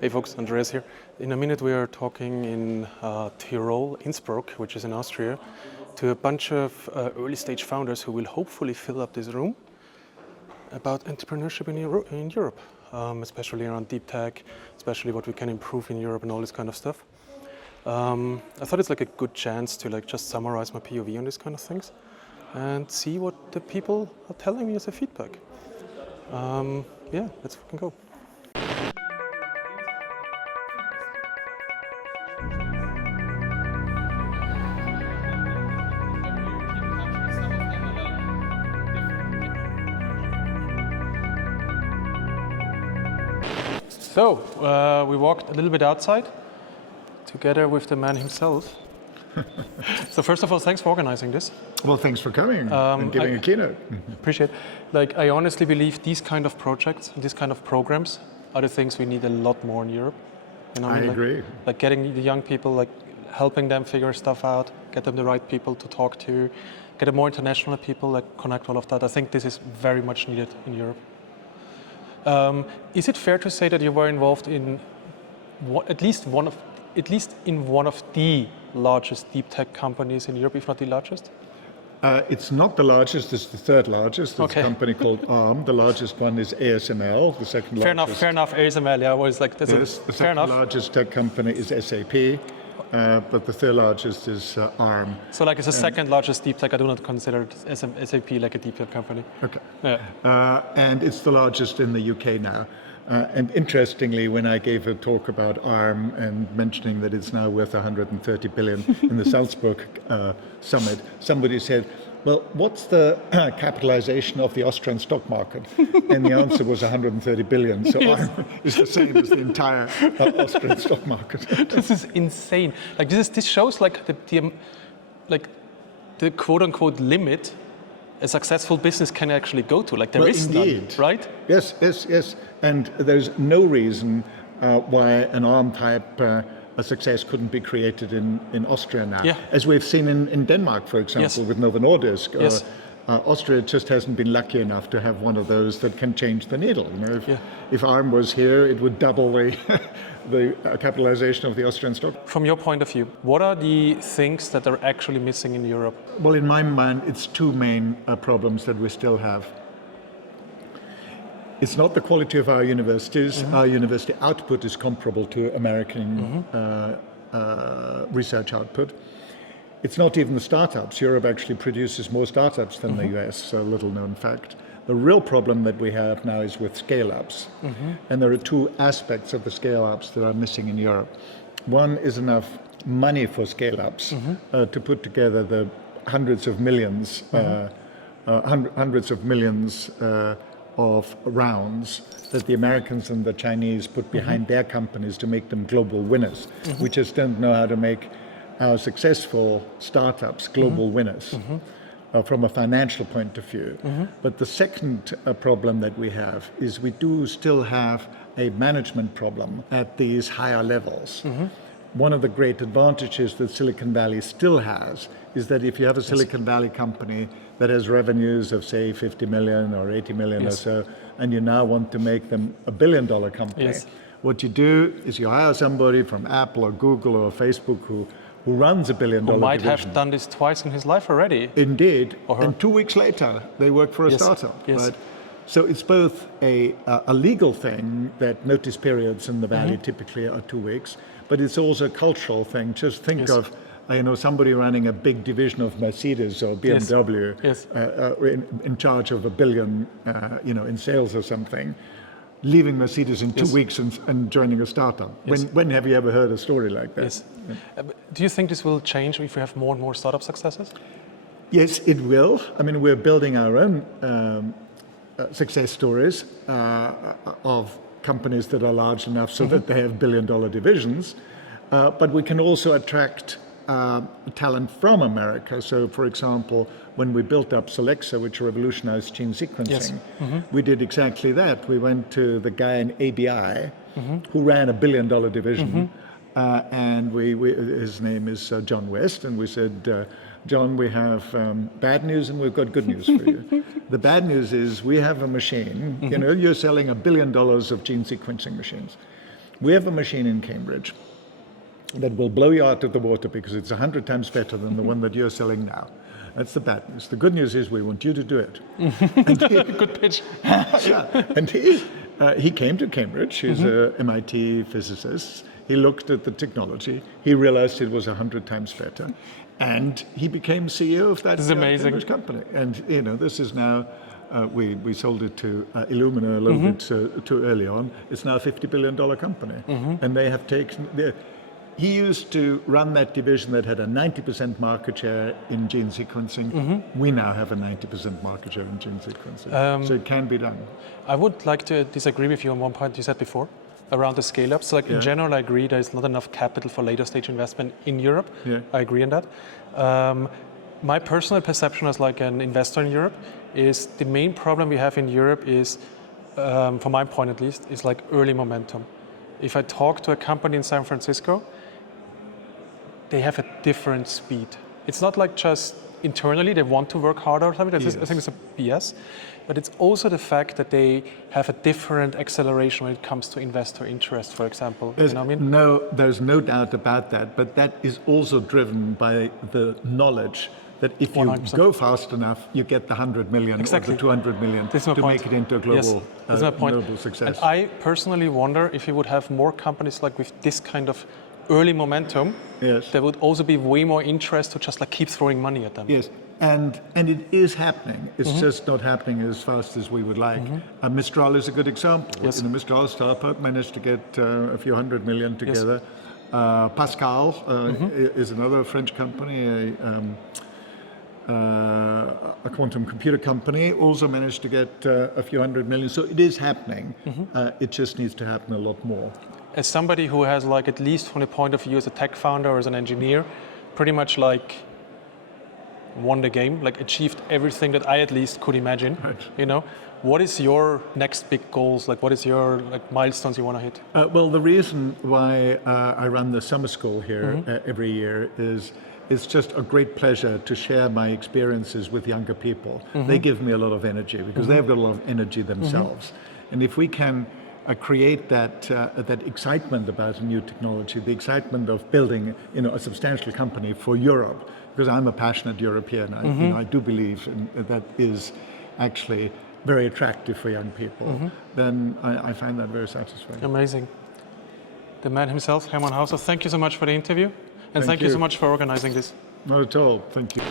Hey folks, Andreas here. In a minute we are talking in Tyrol, Innsbruck, which is in Austria, to a bunch of early stage founders who will hopefully fill up this room about entrepreneurship in Europe, especially around deep tech, especially what we can improve in Europe and all this kind of stuff. I thought it's like a good chance to like just summarize my POV on these kind of things and see what the people are telling me as a feedback. Yeah, let's fucking go. So, we walked a little bit outside together with the man himself. So first of all, thanks for organizing this. Well, thanks for coming and giving a keynote. Appreciate it. Like, I honestly believe these kind of projects, these kind of programs are the things we need a lot more in Europe. You know, I agree. Like getting the young people, like helping them figure stuff out, get them the right people to talk to, get them more international people, like connect all of that. I think this is very much needed in Europe. Is it fair to say that you were involved in at least in one of the largest deep tech companies in Europe, if not the largest? It's not the largest, it's the third largest. It's a company called ARM. The largest one is ASML, the second largest. Fair enough, ASML, yeah, was like, that's yes, the second largest tech company is SAP, but the third largest is ARM. So like it's the second largest deep tech. I do not consider SAP like a deep tech company. Okay. Yeah. And it's the largest in the UK now. And interestingly, when I gave a talk about ARM and mentioning that it's now worth 130 billion in the Salzburg summit, somebody said, well, what's the capitalization of the Austrian stock market? And the answer was 130 billion. So yes. ARM is the same as the entire Austrian stock market. This is insane. Like this shows like the quote unquote limit a successful business can actually go to. Like there is none, right? Yes. And there's no reason why an ARM type a success couldn't be created in Austria now. Yeah. As we've seen in Denmark, for example, with Novo Nordisk. Yes. Austria just hasn't been lucky enough to have one of those that can change the needle. You know, if ARM was here, it would double the capitalization of the Austrian stock. From your point of view, what are the things that are actually missing in Europe? Well, in my mind, it's two main problems that we still have. It's not the quality of our universities. Our university output is comparable to American research output. It's not even the startups. Europe actually produces more startups than the US, a little known fact. The real problem that we have now is with scale-ups. And there are two aspects of the scale-ups that are missing in Europe. One is enough money for scale-ups to put together the hundreds of millions of rounds that the Americans and the Chinese put behind their companies to make them global winners. We just don't know how to make our successful startups global winners from a financial point of view. But the second problem that we have is we do still have a management problem at these higher levels. One of the great advantages that Silicon Valley still has is that if you have a Silicon Valley company that has revenues of, say, 50 million or 80 million or so, and you now want to make them a billion-dollar company, what you do is you hire somebody from Apple or Google or Facebook who runs a billion-dollar division. Who might division. have done this twice in his life already. Indeed. And 2 weeks later, they work for a startup. Right? So it's both a legal thing that notice periods in the Valley typically are 2 weeks, but it's also a cultural thing. Just think of somebody running a big division of Mercedes or BMW in charge of $1 billion in sales or something, leaving Mercedes in 2 weeks and joining a startup. When have you ever heard a story like that? Do you think this will change if we have more and more startup successes? Yes, it will. I mean, we're building our own success stories of companies that are large enough so that they have billion-dollar divisions. But we can also attract talent from America. So, for example, when we built up Solexa, which revolutionized gene sequencing, we did exactly that. We went to the guy in ABI who ran a billion-dollar division, and his name is John West, and we said, John, we have bad news and we've got good news for you. The bad news is we have a machine, you're selling $1 billion of gene sequencing machines. we have a machine in Cambridge that will blow you out of the water because it's 100 times better than the one that you're selling now. That's the bad news. The good news is we want you to do it. Good pitch. Yeah, and he came to Cambridge. He's a MIT physicist. He looked at the technology. He realized it was 100 times better, and he became CEO of that Cambridge company. And this is now. We sold it to Illumina a little bit too early on. It's now a $50 billion company, and they have taken. He used to run that division that had a 90% market share in gene sequencing. We now have a 90% market share in gene sequencing. So it can be done. I would like to disagree with you on one point you said before around the scale-up. So in general, I agree there's not enough capital for later stage investment in Europe. Yeah. I agree on that. My personal perception as like an investor in Europe is the main problem we have in Europe is, from my point at least, is like early momentum. If I talk to a company in San Francisco, they have a different speed. It's not like just internally they want to work harder or something. I think it's a BS. But it's also the fact that they have a different acceleration when it comes to investor interest, for example. There's no doubt about that. But that is also driven by the knowledge that if you 100%. Go fast enough, you get the 100 million or the 200 million to make it into a global success. And I personally wonder if you would have more companies like with this kind of early momentum, there would also be way more interest to just like keep throwing money at them. Yes, and it is happening. It's just not happening as fast as we would like. Mistral is a good example. Yes. Mistral Startup managed to get a few hundred million together. Yes. Pascal is another French company, a quantum computer company, also managed to get a few hundred million. So it is happening. It just needs to happen a lot more. As somebody who has like, at least from the point of view as a tech founder or as an engineer, pretty much like won the game, like achieved everything that I at least could imagine, what is your next big goals? Like what is your like milestones you want to hit? Well, the reason why I run the summer school here every year is it's just a great pleasure to share my experiences with younger people. They give me a lot of energy because they've got a lot of energy themselves. And if we can create that excitement about a new technology, the excitement of building a substantial company for Europe, because I'm a passionate European. I do believe that is actually very attractive for young people. Then I find that very satisfying. Amazing. The man himself, Hermann Hauser, thank you so much for the interview. And thank you so much for organizing this. Not at all. Thank you.